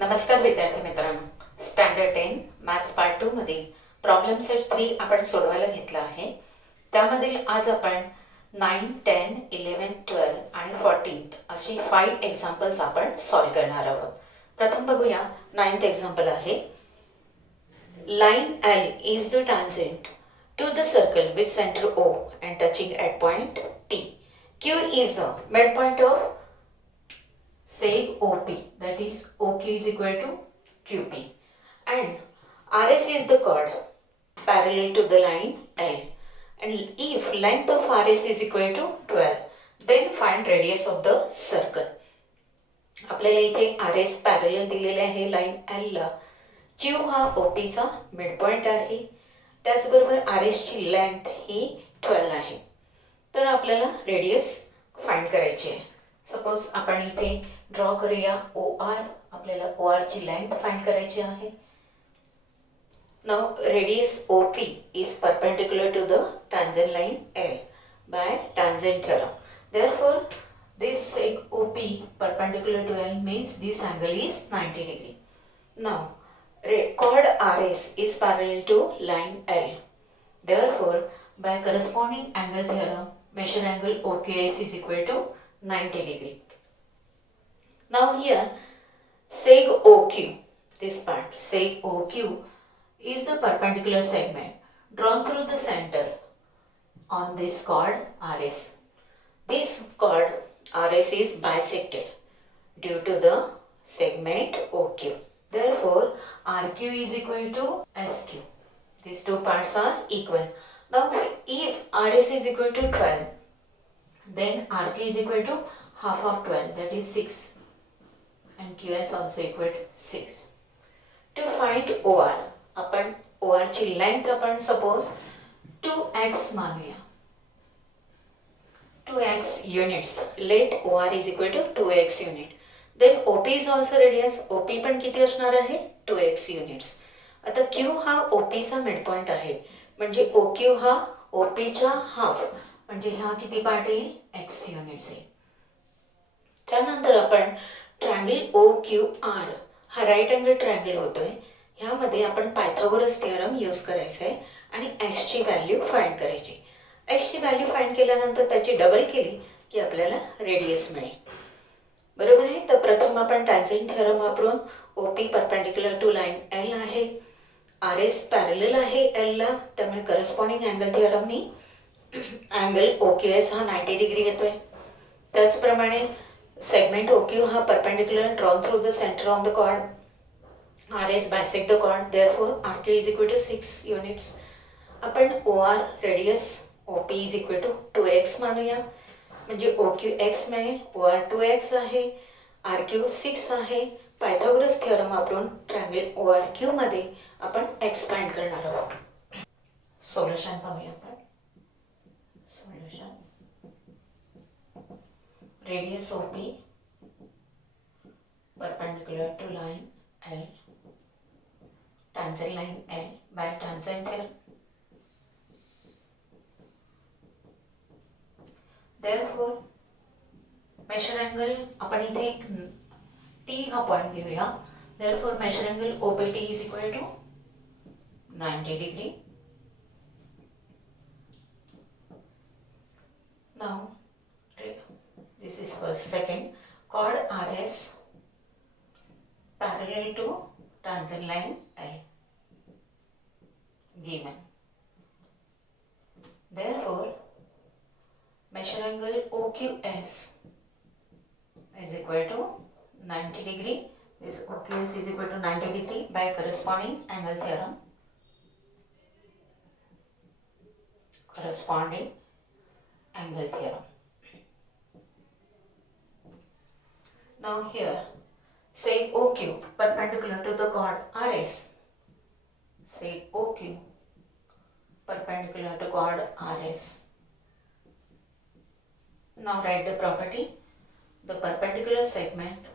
नमस्कार विद्यार्थी मित्रांनो, स्टँडर्ड 10 मॅथ्स पार्ट 2 मधील प्रॉब्लेम सेट 3 आपण सोडवायला घेतला आहे. त्यामधील आज आपण 9, 10, 11, 12 आणि 14 अशी 5 एक्झाम्पल्स आपण सॉल्व करणार आहोत. प्रथम बघूया. 9th एक्झाम्पल आहे. Line L is the tangent to the circle with center O and touching at point P. Q is the midpoint of seg OP, that is OQ is equal to QP, and RS is the chord parallel to the line L, and if length of RS is equal to 12, then find radius of the circle. आपल्याला इथे RS parallel दिलेले आहे line L ला. Q हा OP चा मिडपॉइंट आहे, त्याचबरोबर RS ची लेंथ ही 12 आहे. तर आपल्याला रेडियस फाइंड करायची आहे. सपोज आपण इथे ड्रॉ करूया OR. आपल्याला OR ची लेंथ फाइंड करायची आहे. Now radius OP is perpendicular to the tangent line L by tangent theorem. Therefore, this seg OP perpendicular to L means this angle is 90 degree. Now, chord RS is parallel to line L. Therefore, by corresponding angle theorem, measure angle OQS is equal to 90 degree. Now here seg OQ, this part seg OQ is the perpendicular segment drawn through the center on this chord RS. This chord RS is bisected due to the segment OQ. Therefore, RQ is equal to SQ. These two parts are equal. Now if RS is equal to 12, then RQ is equal to half of 12, that is 6, and QS also equal to 6. To find OR, आपण OR ची लेंथ आपण suppose 2x मानूया. 2x units. Let OR is equal to 2x unit. Then OP is also radius. OP पण किती असणार आहे? 2x units. आता Q हा OP चा मिडपॉइंट आहे, म्हणजे OQ हा OP चा हाफ, म्हणजे हा किती पार्ट येईल? x युनिट्स येईल. त्यानंतर आपण ट्रायंगल OQR हा राईट अँगल ट्रायंगल होतोय. ह्यामध्ये आपण पायथागोरस थिअरम यूज करायचा आहे आणि x ची व्हॅल्यू फाइंड करायची. x ची व्हॅल्यू फाइंड केल्यानंतर त्याची डबल केली की आपल्याला रेडियस मिळेल. बरोबर आहे. तर प्रथम आपण टॅन्जेंट थिअरम वापरून OP perpendicular to line L आहे, RS पॅरलल आहे L ला, त्यामुळे करस्पॉन्डिंग अँगल थिअरमनी अँगल OQS हा 90 डिग्री येतोय. त्याचप्रमाणे सेगमेंट OQ हा perpendicular drawn through the centre on the chord, RS bisect the chord. Therefore, RQ is equal to 6 units. आपण OR radius OP is equal to 2x मानूया, म्हणजे OQ x मिळेल. OR 2x आहे, RQ 6 आहे. Pythagoras theorem वापरून triangle ORQ मध्ये आपण x find करणार आहोत. सोल्युशन पाहूया आपण. Solution. Radius OP perpendicular to line L, tangent line L by tangent theorem. Therefore, measure angle आपण इथे T हा पॉइंट घेऊया. Therefore, measure angle OPT is equal to 90 degree. Now, this is first. Second, chord RS parallel to tangent line L given. Therefore, measure angle OQS is equal to 90 degree. This OQS is equal to 90 degree by corresponding angle theorem. Corresponding angle theorem. Now here, seg OQ perpendicular to the chord RS. Seg OQ perpendicular to chord RS. Now write the property. The perpendicular segment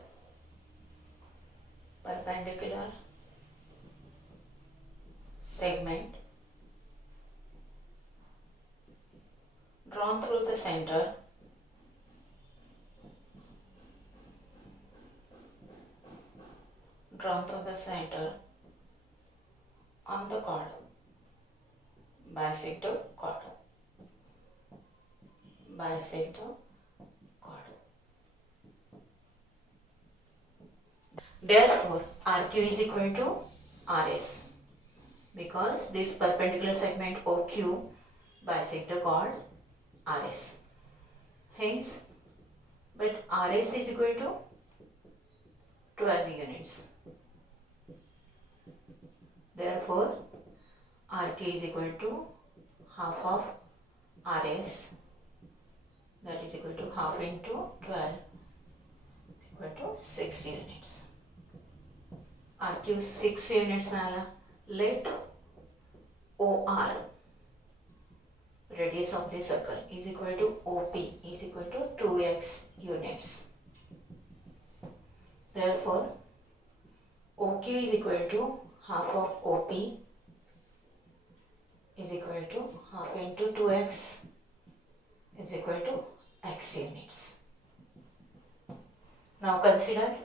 drawn through the center drawn to the center on the chord, bisector chord, bisector chord. Therefore, RQ is equal to RS because this perpendicular segment OQ bisect the chord RS. Hence, but RS is equal to 12 units. Therefore, RK is equal to half of RS, that is equal to half into 12 is equal to 6 units. RQ 6 units मिळाला. Let OR, radius of the circle, is equal to OP is equal to 2x units. Therefore, OQ is equal to half of OP is equal to half into 2x is equal to x units. Now consider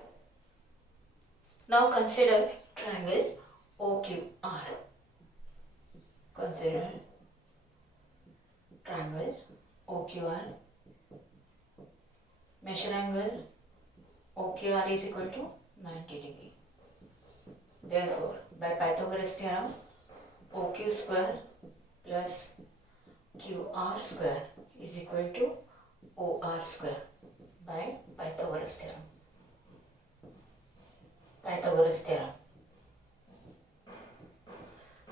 triangle OQR. Consider triangle OQR. Measure angle OQR is equal to 90 degree. Therefore, by Pythagoras theorem, OQ square plus QR square is equal to OR square by Pythagoras theorem. Pythagoras theorem.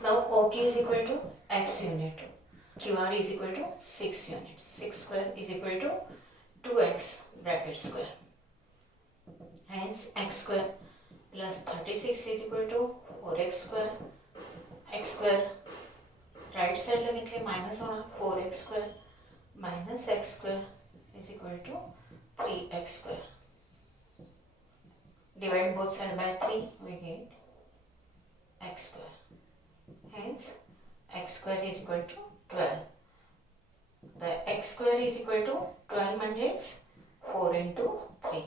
Now OQ is equal to x unit, QR is equal to 6 units. 6 square is equal to 2x bracket square. Hence x square plus 36 is equal to 4x square. X square right side ला घेतले minus होणार 4x square minus x square is equal to 3x square. Divide both sides by 3, we get x square. Hence, x square is equal to 12. The x square is equal to 12 म्हणजेच 4 into 3.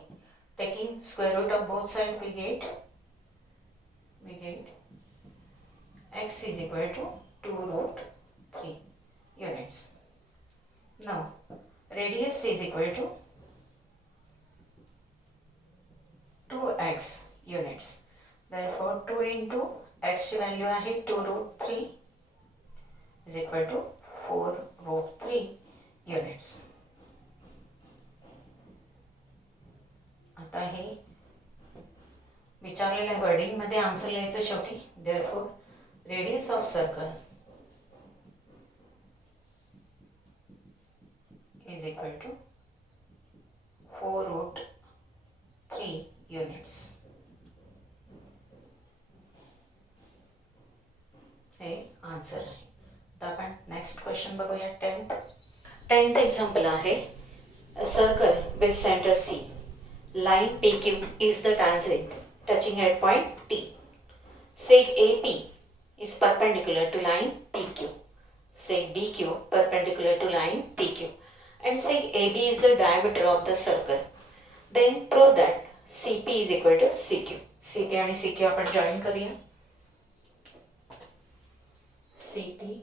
Taking square root of both sides, we get x is equal to 2 root 3 units. Now, radius is equal to 2x units. Therefore, 2 into x value आहे 2 root 3 is equal to 4 root 3 units. आता हे विचारलेल्या वर्डिंग मध्ये आन्सर लिहायचं शेवटी. Therefore, radius of circle is equal to 4 root 3 units. हे आन्सर आहे. आता आपण next question बघूया. 10th एक्झाम्पल आहे. A circle with center C. Line PQ is the tangent touching at point T. Seg AP is perpendicular to line PQ. Seg BQ perpendicular to line PQ. And seg AB is the diameter of the circle. Then prove that CP is equal to CQ. CP आणि CQ आपण जॉईन करूया. CP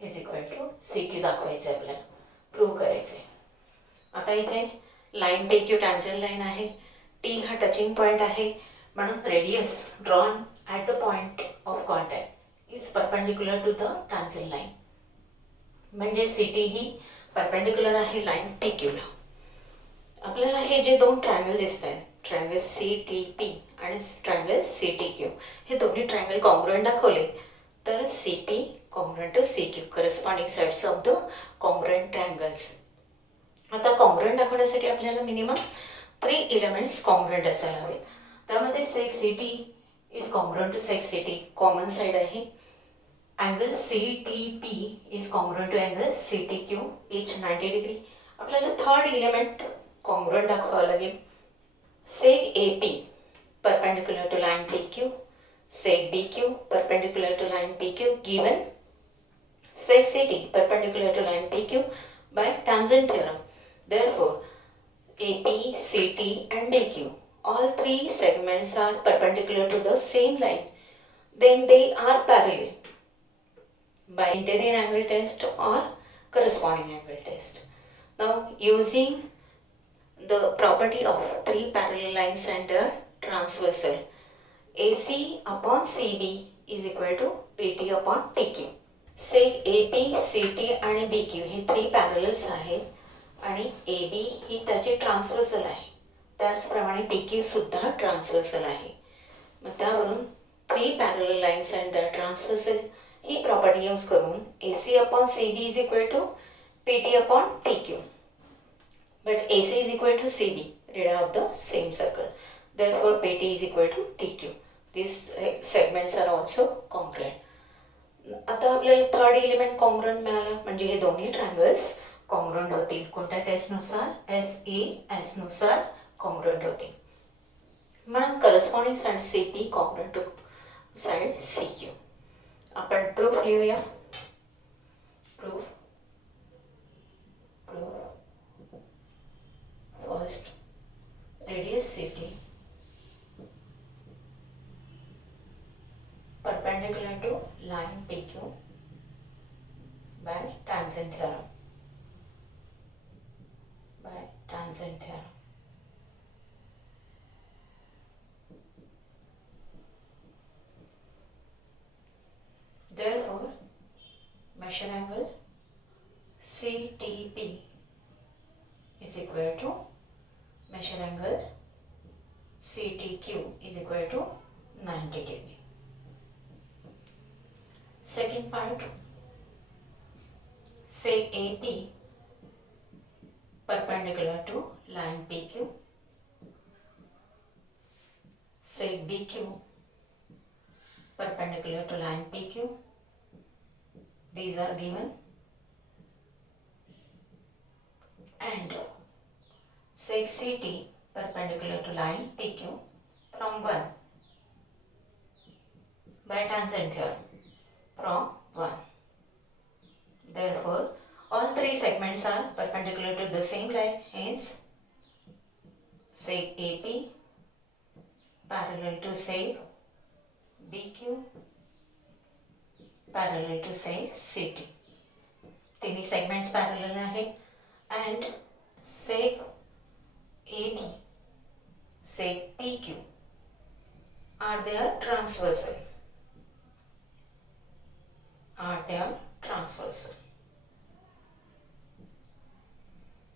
is equal to CQ दाखवायचं आहे, आपल्याला प्रूव्ह करायचं आहे. आता इथे लाईन PQ टॅन्जंट लाईन आहे. T हा टचिंग पॉईंट आहे, म्हणून radius drawn at the point of contact is perpendicular to the tangent line. म्हणजे CT ही परपेंडिक्युलर आहे लाईन PQ ला. आपल्याला हे जे दोन ट्रायंगल दिसत आहेत, ट्रायंगल CTP आणि ट्रायंगल CTQ, हे दोन्ही ट्रायंगल कॉन्ग्रुएंट दाखवले तर CP congruent to CQ, corresponding sides of the congruent triangles. आता कॉन्ग्रुएंट दाखवण्यासाठी आपल्याला मिनिमम 3 एलिमेंट्स कॉन्ग्रुएंट असायला हवेत. त्यामध्ये seg CT is congruent to seg CT, common side आहे. Angle CTP is congruent to angle CTQ, each 90 degree. आपल्याला third element congruent दाखवावं लागेल. Seg AP perpendicular to line PQ, seg BQ perpendicular to line PQ, given seg CT perpendicular to line PQ by tangent theorem. Therefore, AP, CT and BQ all three segments are perpendicular to the same line, then they are parallel by interior angle test or corresponding angle test. Now, using the property of three parallel lines and their transversal, AC upon CB is equal to PT upon TQ. Seg AP, CT आणि BQ हे 3 पॅरलल्स आहेत आणि AB ही त्याची ट्रान्सवर्सल आहे. त्याचप्रमाणे PQ सुद्धा ट्रान्सवर्सल आहे. मग त्यावरून 3 parallel lines and the transversal ही प्रॉपर्टी यूज करून AC upon CB is equal to PT upon TQ. But AC is equal to CB, radii of the same circle. Therefore, PT is equal to TQ. These segments are also congruent. आता आपल्याला third element congruent मिळालं म्हणजे हे दोन्ही triangles congruent होतील. कोणत्या टेस्टनुसार? SAS नुसार congruent होतील. म्हणून corresponding side CP congruent to side CQ. आपण प्रूफ लिहूया. Proof first, radius CT perpendicular to line PQ by tangent theorem. Therefore, measure angle CTP is equal to measure angle CTQ is equal to 90 degree. Second part, say AP perpendicular to line PQ, say BQ perpendicular to line PQ. These are given. And seg CT perpendicular to line PQ from 1 by tangent theorem from 1. Therefore, all three segments are perpendicular to the same line, hence seg AP parallel to seg BQ parallel to seg CT. तिन्ही segments parallel आहेत. And seg AB, seg PQ are their transversal.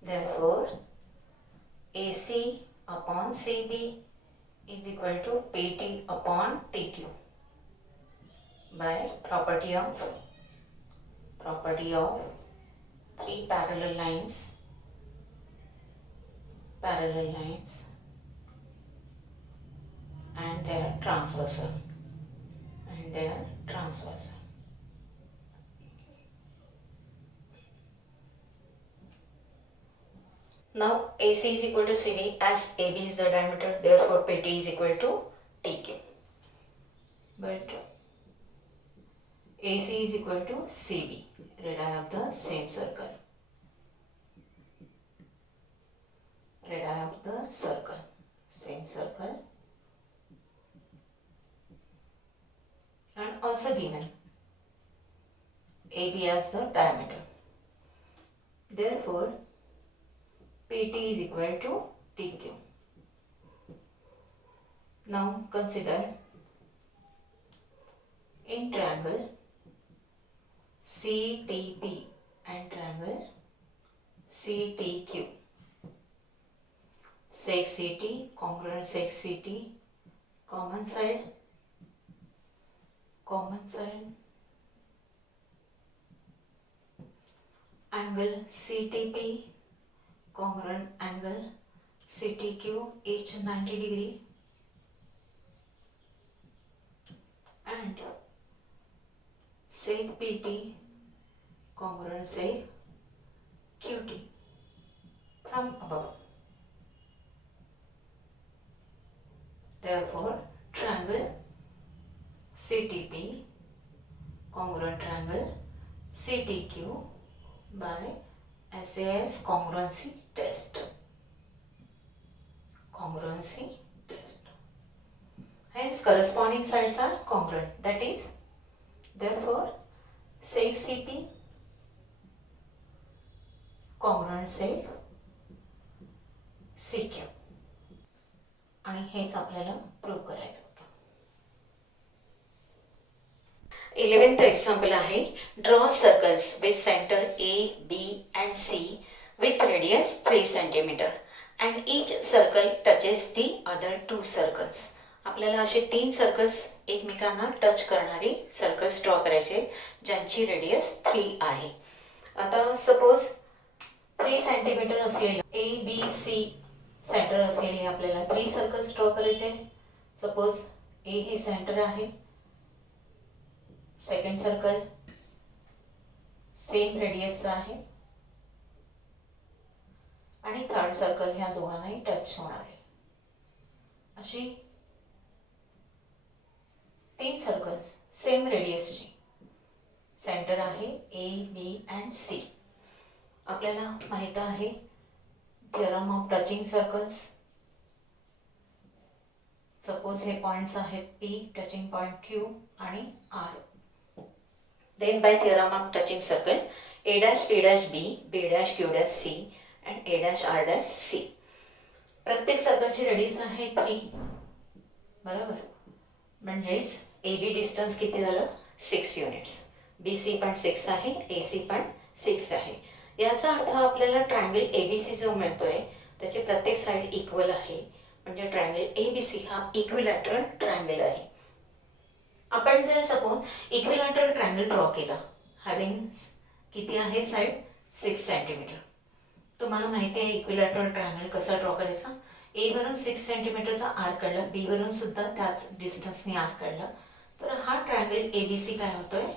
Therefore, AC upon CB is equal to PT upon TQ by property of three parallel lines and their transversal. Now AC is equal to CB as AB is the diameter, therefore PT is equal to TQ. But AC is equal to CB, radii of the same circle. Same circle. And also given AB as the diameter. Therefore, PT is equal to TQ. Now consider in triangle CTP and triangle CTQ. Seg CT congruent seg CT, common side angle CTP congruent angle CTQ, each 90 degree, and seg PT congruent seg QT from above. Therefore, triangle CTP congruent triangle CTQ by SAS congruency test. Hence corresponding sides are congruent. That is, therefore, side CP congruent side CQ. आणि हेच आपल्याला प्रूव्ह करायचं होतं. 11th example आहे, draw circles with centre A, B and C with radius 3 cm and each circle touches the other 2 circles. आपल्याला असे 3 सर्कल्स एकमेकांना टच करणारे circles draw करायचे ज्यांची रेडियस 3 आहे. आता सपोज 3 सेंटीमीटर असलेले A, B, C सेंटर असलेले आपल्याला 3 सर्कल्स ड्रॉ करायचे. सपोज A हे सेंटर आहे, सेकंड सर्कल सेम रेडियसचा आहे आणि थर्ड सर्कल ह्या दोघांनाही टच होणार आहे. अशी 3 सर्कल्स सेम रेडियसची सेंटर आहे A, B and C. आपल्याला माहित आहे theorem of touching circles. Suppose हे पॉइंट्स आहेत P, टचिंग पॉइंट Q आणि R. Then by theorem of touching circle, A dash P dash B, B dash Q dash C and A dash R dash C. प्रत्येक सर्कलची रेडियस आहे 3, बरोबर. म्हणजेच AB distance किती झालं 6 युनिट्स. BC पण 6 आहे, AC पण 6 आहे. याचा अर्थ आपल्याला ट्रायंगल ABC जो मिळतोय त्याचे प्रत्येक साइड इक्वल आहे. म्हणजे ट्रायंगल ABC हा इक्विलॅटरल ट्रायंगल आहे. आपण जर सपोज इक्विलॅटरल ट्रायंगल ड्रॉ केला, हॅविंग किती आहे साइड 6 सेंटीमीटर. तुम्हाला माहिती आहे इक्विलॅटरल ट्रायंगल कसा ड्रॉ करायचा. A वरून 6 सेंटीमीटरचा आर्क काढला, B वरून सुद्धा त्याच डिस्टन्सने आर्क काढला, तर हा ट्रायंगल ABC काय होतोय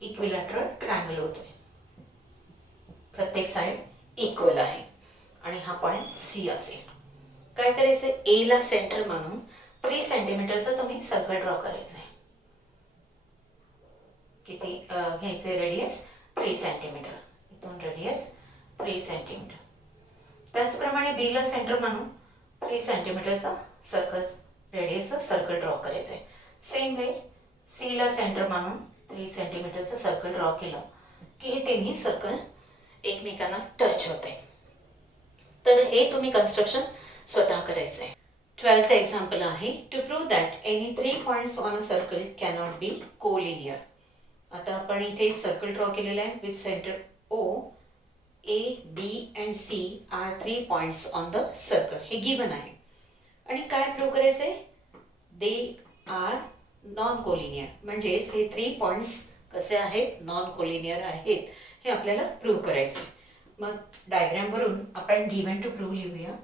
इक्विलॅटरल ट्रायंगल होतोय. प्रत्येक साइड इक्वल आहे आणि हा पॉइंट C असेल. काय करायचं, A ला सेंटर म्हणून 3 सेंटीमीटरचं तुम्ही सर्कल ड्रॉ करायचं आहे. किती घ्यायचे रेडियस 3 सेंटीमीटर. इथून रेडियस 3 सेंटीमीटर. त्याचप्रमाणे B ला सेंटर म्हणून 3 सेंटीमीटरचा रेडियसचा सर्कल ड्रॉ करायचं आहे. सेम वे C ला सेंटर म्हणून 3 सेंटीमीटरचं सर्कल ड्रॉ केलं की हे तिन्ही सर्कल एकमेकांना टच होते. तर हे तुम्ही कन्स्ट्रक्शन स्वतः करायचं आहे. 12th एक्झाम्पल आहे, to prove that any 3 points on a circle cannot be collinear. आता आपण इथे सर्कल ड्रॉ केलेलं आहे with centre O. A, B and C are 3 points on the circle. हे गिवन आहे आणि काय प्रूव्ह करायचं आहे, दे आर नॉन कोलिनियर. म्हणजेच हे 3 पॉईंट्स कसे आहेत, नॉन कोलिनियर आहेत हे आपल्याला प्रूव्ह करायचं. मग डायग्रामवरून आपण गिवन टू प्रूव्ह लिहूया.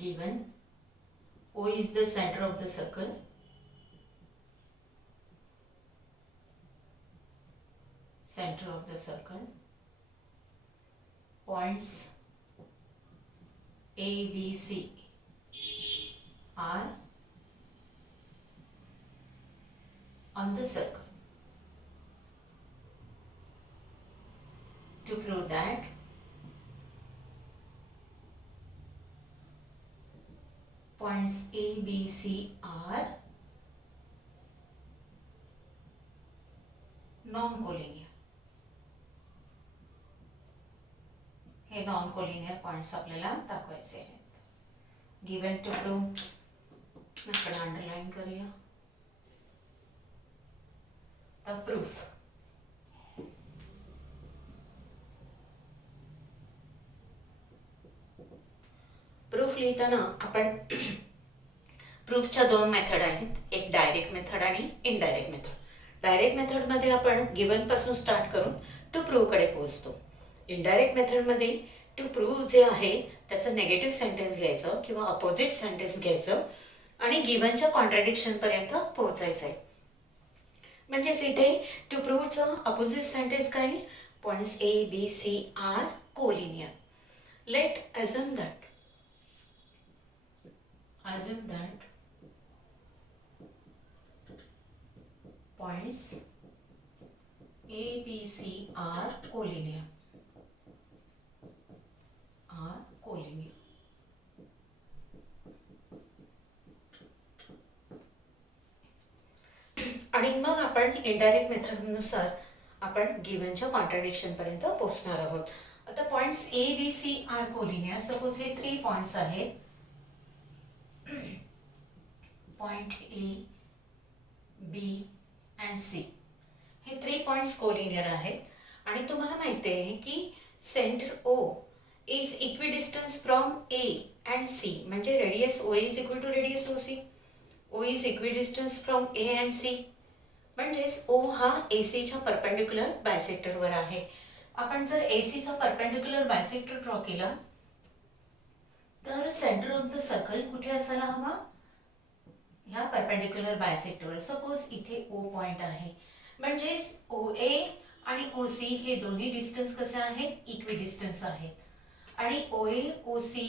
Given O is the center of the circle. Center of the circle. Points A, B, C are on the circle. To prove that points A, B, C are non-collinear. हे non collinear points आपल्याला दाखवायचे आहेत. Given to prove आपण underline करूया. The proof. Proof लिहिताना आपण प्रूफच्या 2 method आहेत, एक डायरेक्ट मेथड आणि इनडायरेक्ट मेथड. डायरेक्ट मेथडमध्ये आपण गिवनपासून स्टार्ट करून टू प्रूव्हकडे पोहोचतो. इनडायरेक्ट मेथडमध्ये टू प्रूव्ह जे आहे त्याचं नेगेटिव्ह सेंटेन्स घ्यायचं किंवा अपोजिट सेंटेन्स घ्यायचं आणि गिवनच्या कॉन्ट्रॅडिक्शनपर्यंत पोहोचायचं आहे. म्हणजेच इथे टू प्रूव्हचं अपोजिट सेंटेन्स काय, points A, B, C are collinear. Let assume that points A, B, C are collinear. आणि मग आपण इनडायरेक्ट मेथडनुसार आपण गिव्हनच्या कॉन्ट्रडिक्शनपर्यंत पोहोचणार आहोत. आता points A B C are collinear. Suppose हे 3 पॉईंट्स आहेत. Point A B and C हे 3 पॉईंट्स कोलिनियर आहेत. आणि तुम्हाला माहिती आहे की centre O is equidistance from A and C, म्हणजे radius O is equal to radius O C. O is equidistance from A and C, म्हणजेच ओ हा ए सीच्या परपेंडिक्युलर बायसेक्टरवर आहे. आपण जर ए सीचा परपेंडिक्युलर बायसेक्टर ड्रॉ केला तर सेंटर ऑफ द सर्कल कुठे असायला हवा? ह्या परपेंडिक्युलर बायसेक्टरवर. सपोज इथे ओ पॉइंट आहे, म्हणजेच ओ ए आणि ओ सी हे दोन्ही डिस्टन्स कसे आहेत? इक्विडिस्टन्स आहेत. आणि ओ ए ओ सी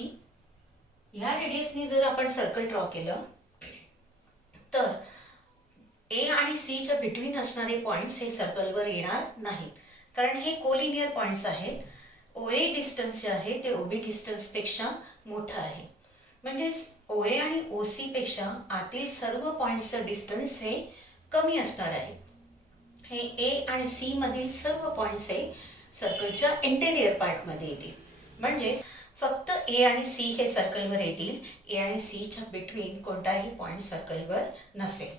ह्या रेडियसनी जर आपण सर्कल ड्रॉ केलं तर ए आणि सीच्या बिटवीन असणारे पॉईंट्स हे सर्कलवर येणार नाहीत, कारण हे कोलिनियर पॉईंट्स आहेत. ओ ए डिस्टन्स जे आहे ते ओ बी डिस्टन्सपेक्षा मोठं आहे. म्हणजेच ओ ए आणि ओ सी पेक्षा आतील सर्व पॉईंट्सचं डिस्टन्स हे कमी असणार आहे. हे ए आणि सी मधील सर्व पॉईंट्स हे सर्कलच्या इंटेरियर पार्टमध्ये येतील. म्हणजेच फक्त ए आणि सी हे सर्कलवर येतील. ए आणि सीच्या बिटवीन कोणताही पॉईंट सर्कलवर नसेल.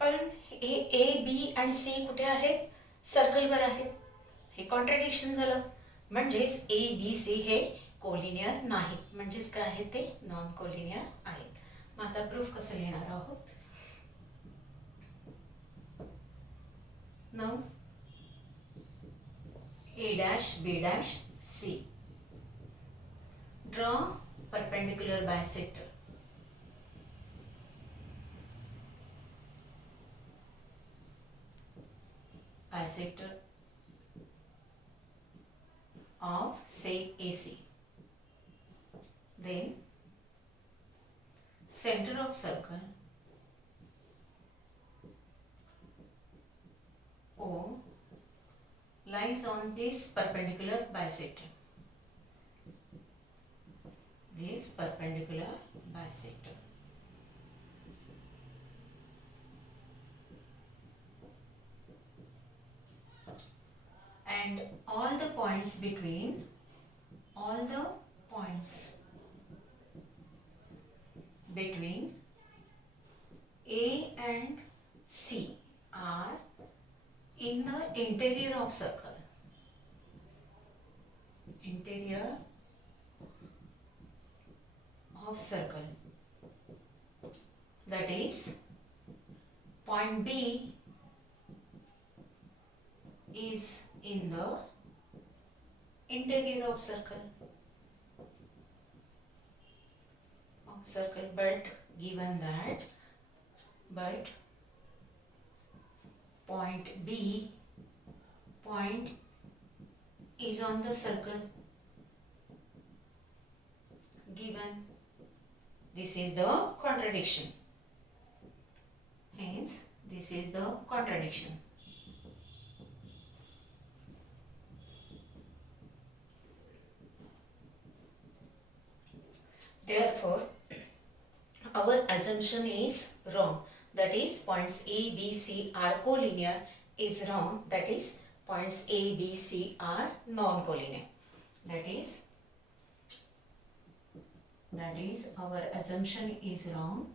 पण हे ए बी आणि सी कुठे आहेत? सर्कलवर आहेत. हे कॉन्ट्रडिक्शन झालं. म्हणजेच ए बी सी हे कोलिनियर नाहीत, म्हणजेच काय आहे ते? नॉन कोलिनियर आहेत. मग आता प्रूफ कसं लिहिणार आहोत? Now A dash B dash C. Draw perpendicular bisector. Bisector of say AC. Then center of circle O lies on this perpendicular bisector. This perpendicular bisector. And all the points between A and C are in the interior of circle. Interior of circle. That is, point B is in the interior of circle. But given that, but point B is on the circle. Given this is the contradiction. Hence, this is the contradiction. Therefore, our assumption is wrong. That is, points A, B, C are collinear is wrong. That is, points A, B, C are non-collinear. That is our assumption is wrong.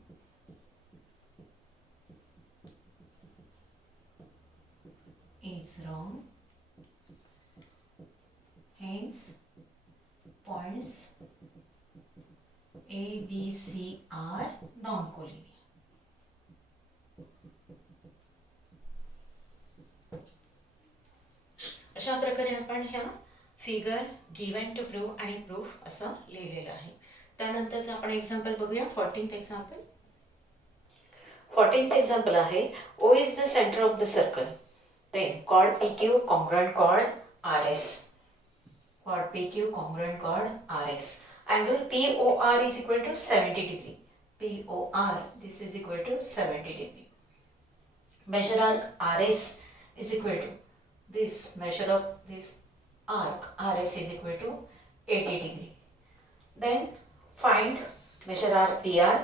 Hence, points A, B, C are non-collinear. अशा प्रकारे आपण ह्या figure given to prove आणि प्रूफ असं लिहिलेलं आहे. त्यानंतरचं आपण एक्झाम्पल बघूया. 14th example. 14th एक्झाम्पल आहे, O is the center of the circle. Then chord PQ congruent chord RS. Chord PQ congruent chord RS. Angle POR is equal to 70 degree. POR, this is equal to 70 degree. Measure arc RS is equal to this. Measure of this arc RS is equal to 80 degree. Then find measure arc PR,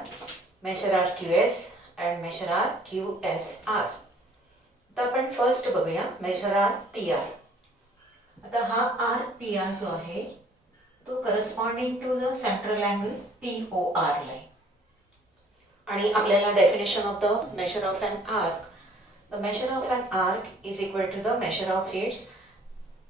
measure arc QS and measure our QSR. आता आपण फर्स्ट बघूया measure our PR. आता हा RPR जो आहे तो corresponding to the central angle POR line. आणि आपल्याला definition of the measure of an arc. The measure of an arc is equal to the measure of its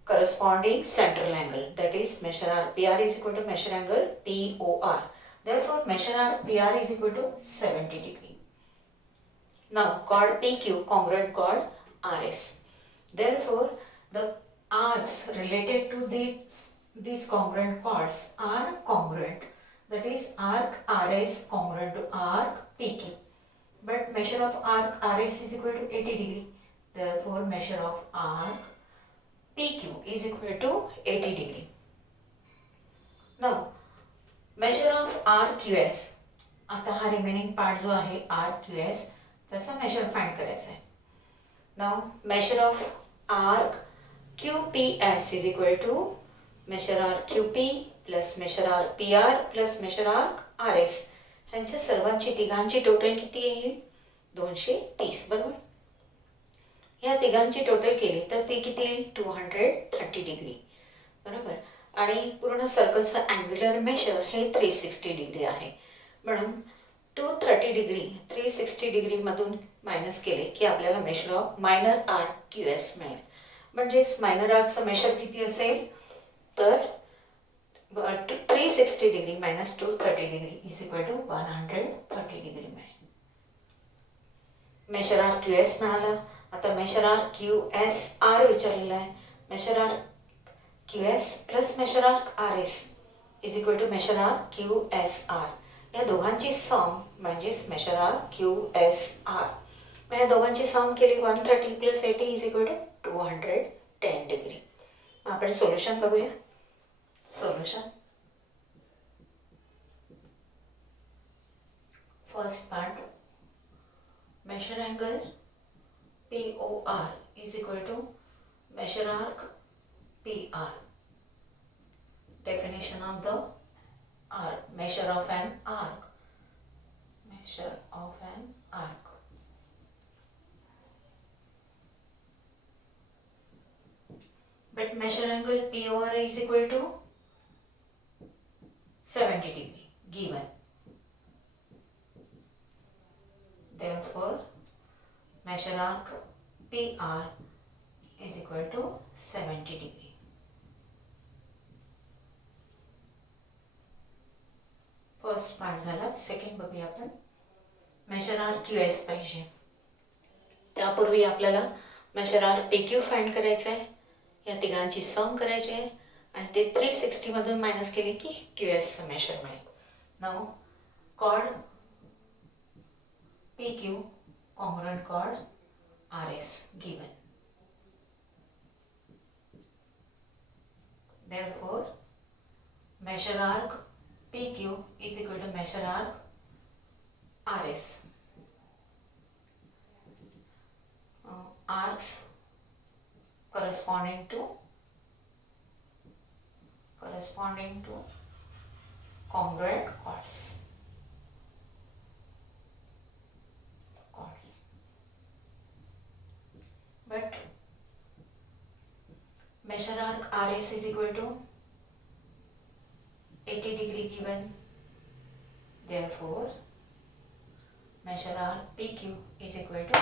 corresponding central angle. That is, measure R PR is equal to measure angle POR. Therefore, measure R PR is equal to 70 degree. Now, chord PQ congruent chord RS. Therefore, the arcs related to these congruent chords are congruent. That is, arc RS congruent to arc PQ. But measure of arc RS is equal to 80 degree. Therefore, measure of arc PQ is equal to 80 degree. Now, measure of RQS. आता हा remaining part जो आहे RQS त्याचा measure find करायचा आहे. Now, measure of arc QPS is equal to measure arc QP plus measure arc PR plus measure arc RS. ह्यांच्या सर्वांची तिघांची टोटल किती येईल 230 बरोबर. ह्या तिघांची टोटल केली तर ती किती येईल 230 डिग्री बरोबर. आणि पूर्ण सर्कलचं अँग्युलर मेजर हे 360 डिग्री आहे. म्हणून 230 डिग्री 360 डिग्रीमधून मायनस केले की आपल्याला measure of minor arc QS मिळेल. म्हणजेच मायनर आर्कचं मेजर किती असेल तर 360 degree minus 230 degree is equal to 130 degree मिळेल. मेजर आर QS मिळालं. आता मेजर आर QSR विचारलेलं आहे. Measure R QS plus measure R RS is equal to measure R QSR. या दोघांची सम म्हणजेच मेजर आर QSR. मग या दोघांची सम केली 130 plus 80 is equal to 210 degree. आपण सोल्युशन बघूया. Solution. First part, measure angle POR is equal to measure arc PR. Definition of the arc, measure of an arc. Measure of an arc. But measure angle POR is equal to 70 degree given. Therefore, measure arc PR is equal to 70 degree. First part झाला. सेकंड बघूया आपण. Major R QS पाहिजे. त्यापूर्वी आपल्याला major are PQ find करायचं आहे. या तिघांची सम करायची आहे आणि ते 360 मधून मायनस केले की QS मेजर मिळेल. Now chord PQ congruent chord RS given. Therefore, measure arc PQ is equal to measure arc RS. Arcs corresponding to congruent chords. But measure arc RS is equal to 80 degree given. Therefore, measure arc PQ is equal to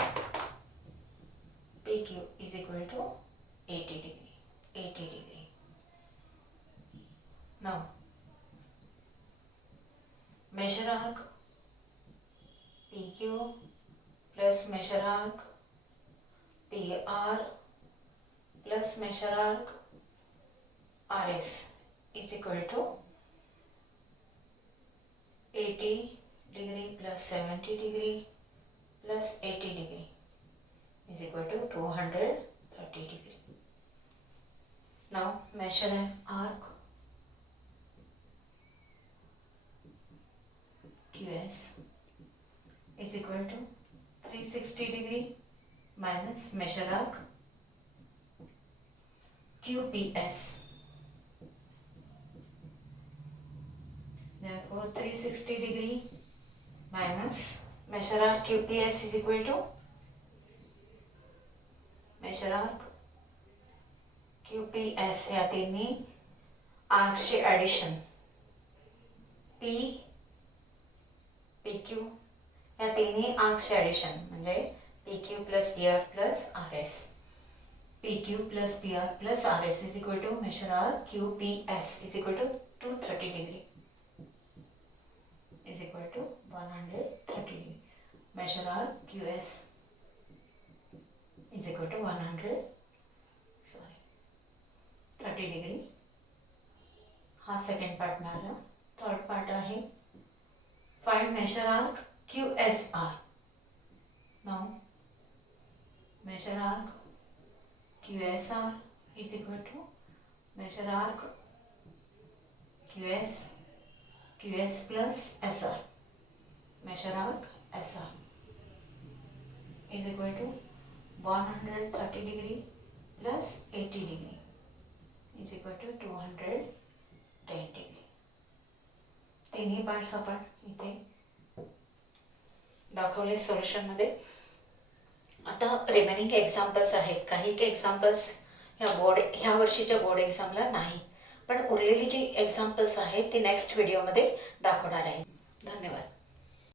80 degree. Now, measure arc PQ plus measure arc PR plus measure arc RS is equal to 80 degree plus 70 degree plus 80 degree is equal to 230 degree. Now measure an arc QS is equal to 360 degree minus measure arc QPS. Therefore 360 degree minus measure arc QPS is equal to measure arc QPS या तिन्ही आर्क्सचे addition P PQ या तिन्ही आर्क्सचे ॲडिशन म्हणजे PQ plus PR plus RS PQ plus PR plus RS is equal to measure arc QPS is equal to 230 degree is equal to 130 degree. Measure arc QS is equal to 30 degree. हा second part मिळाला. Third part आहे find measure arc QSR. Now measure arc QSR is equal to measure arc QS plus SR. Measure arc SR is equal to 130 degree plus 80 degree is equal to 210 degree. तिन्ही पार्ट्स आपण इथे दाखवले सोल्युशनमध्ये. आता remaining examples आहेत. काही एक्झाम्पल्स ह्या वर्षीच्या बोर्ड एक्झामला नाही, पण उरलेली जी एक्झाम्पल्स आहेत ती नेक्स्ट व्हिडिओमध्ये दाखवणार आहे. धन्यवाद.